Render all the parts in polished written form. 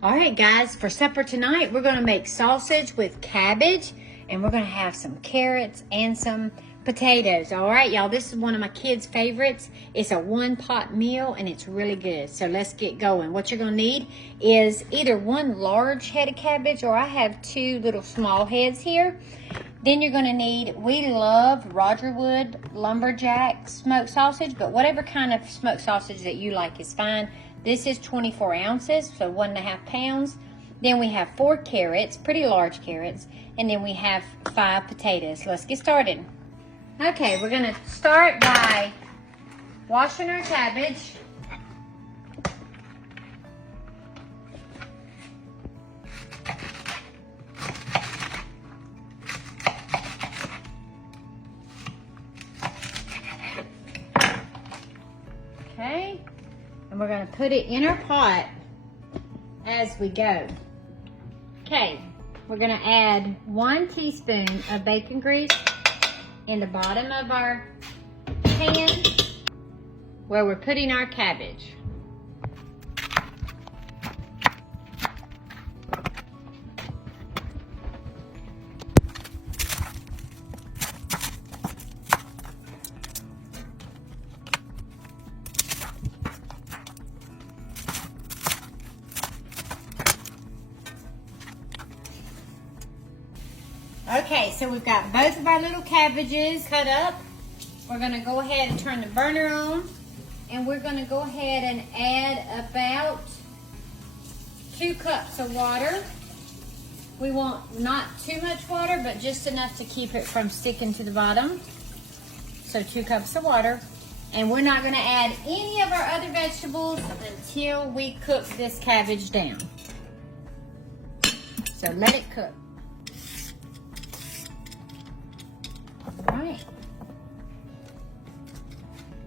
All right, guys, for supper tonight, we're going to make sausage with cabbage, and we're going to have some carrots and some potatoes. All right, y'all, this is one of my kids' favorites. It's a one-pot meal, and it's really good. So let's get going. What you're going to need is either one large head of cabbage, or I have two little small heads here. Then you're going to need, we love Rogerwood lumberjack smoked sausage, but whatever kind of smoked sausage that you like is fine. This is 24 ounces, so 1.5 pounds. Then we have 4 carrots, pretty large carrots, and then we have 5 potatoes. Let's get started. Okay, we're gonna start by washing our cabbage. Okay. And we're going to put it in our pot as we go. Okay, we're going to add 1 teaspoon of bacon grease in the bottom of our pan where we're putting our cabbage. Okay, so we've got both of our little cabbages cut up. We're going to go ahead and turn the burner on, and we're going to go ahead and add about 2 cups of water. We want not too much water, but just enough to keep it from sticking to the bottom. So 2 cups of water. And we're not going to add any of our other vegetables until we cook this cabbage down. So let it cook. Alright.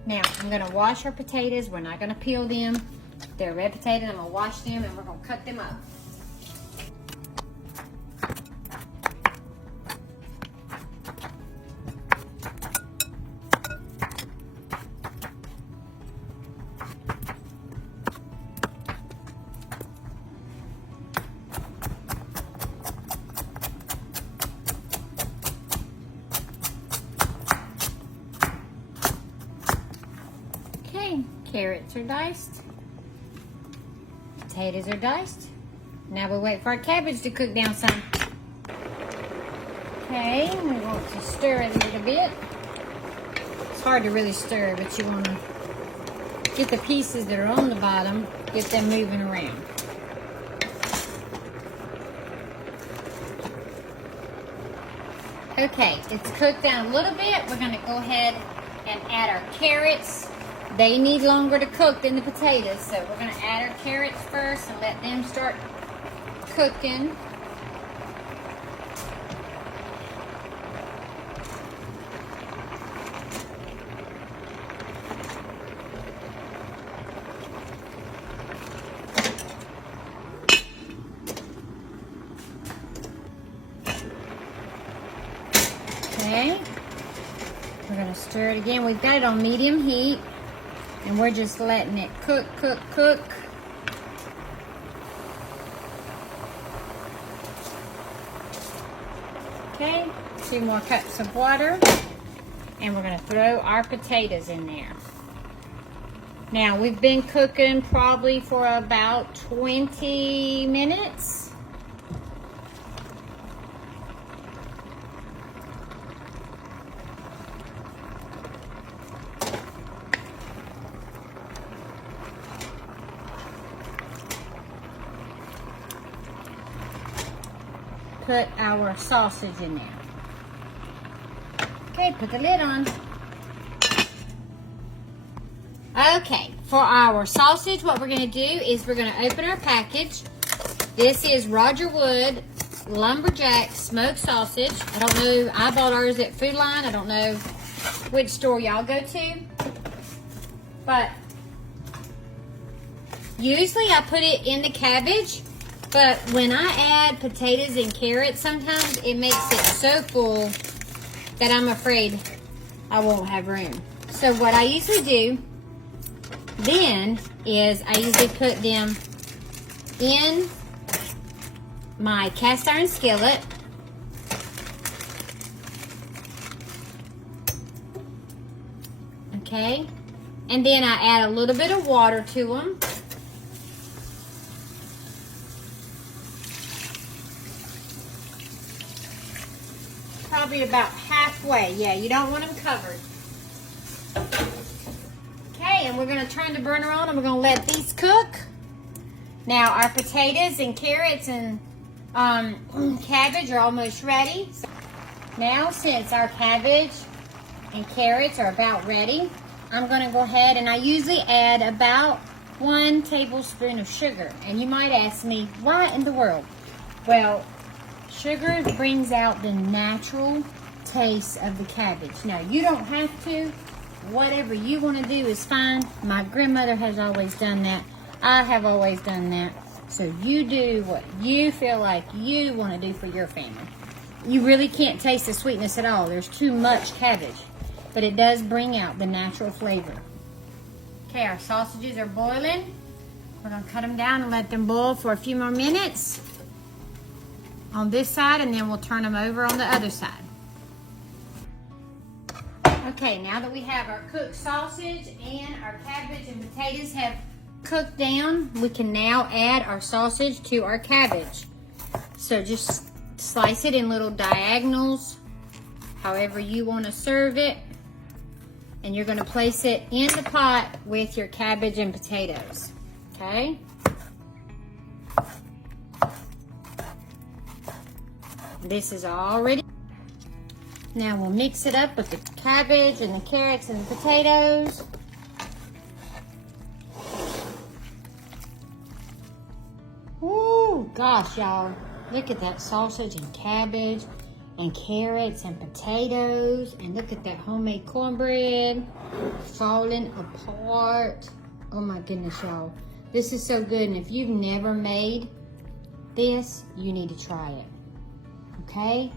Now, I'm going to wash our potatoes. We're not going to peel them. They're red potatoes. I'm going to wash them and we're going to cut them up. Carrots are diced. Potatoes are diced. Now we wait for our cabbage to cook down some. Okay, we want to stir it a little bit. It's hard to really stir, but you want to get the pieces that are on the bottom, get them moving around. Okay, it's cooked down a little bit. We're going to go ahead and add our carrots. They need longer to cook than the potatoes, so we're going to add our carrots first and let them start cooking. Okay, we're going to stir it again. We've got it on medium heat. And we're just letting it cook, cook, cook. Okay, 2 more cups of water. And we're going to throw our potatoes in there. Now, we've been cooking probably for about 20 minutes. Put our sausage in there. Okay, put the lid on. Okay, for our sausage, what we're going to do is we're going to open our package. This is Rogerwood lumberjack smoked sausage. I don't know, I bought ours at Food Line. I don't know which store y'all go to. But usually I put it in the cabbage. But when I add potatoes and carrots, sometimes it makes it so full that I'm afraid I won't have room. So what I usually do then is I usually put them in my cast iron skillet. Okay, and then I add a little bit of water to them. Probably about halfway. Yeah, you don't want them covered. Okay, and we're going to turn the burner on and we're going to let these cook. Now our potatoes and carrots and cabbage are almost ready. So now since our cabbage and carrots are about ready, I'm going to go ahead and I usually add about 1 tablespoon of sugar. And you might ask me, why in the world? Well, sugar brings out the natural taste of the cabbage. Now, you don't have to. Whatever you want to do is fine. My grandmother has always done that. I have always done that. So you do what you feel like you want to do for your family. You really can't taste the sweetness at all. There's too much cabbage. But it does bring out the natural flavor. Okay, our sausages are boiling. We're going to cut them down and let them boil for a few more minutes on this side, and then we'll turn them over on the other side. Okay, now that we have our cooked sausage and our cabbage and potatoes have cooked down, we can now add our sausage to our cabbage. So just slice it in little diagonals, however you want to serve it. And you're going to place it in the pot with your cabbage and potatoes. Okay? This is all ready. Now we'll mix it up with the cabbage and the carrots and the potatoes. Ooh, gosh, y'all. Look at that sausage and cabbage and carrots and potatoes. And look at that homemade cornbread falling apart. Oh my goodness, y'all. This is so good. And if you've never made this, you need to try it. Okay?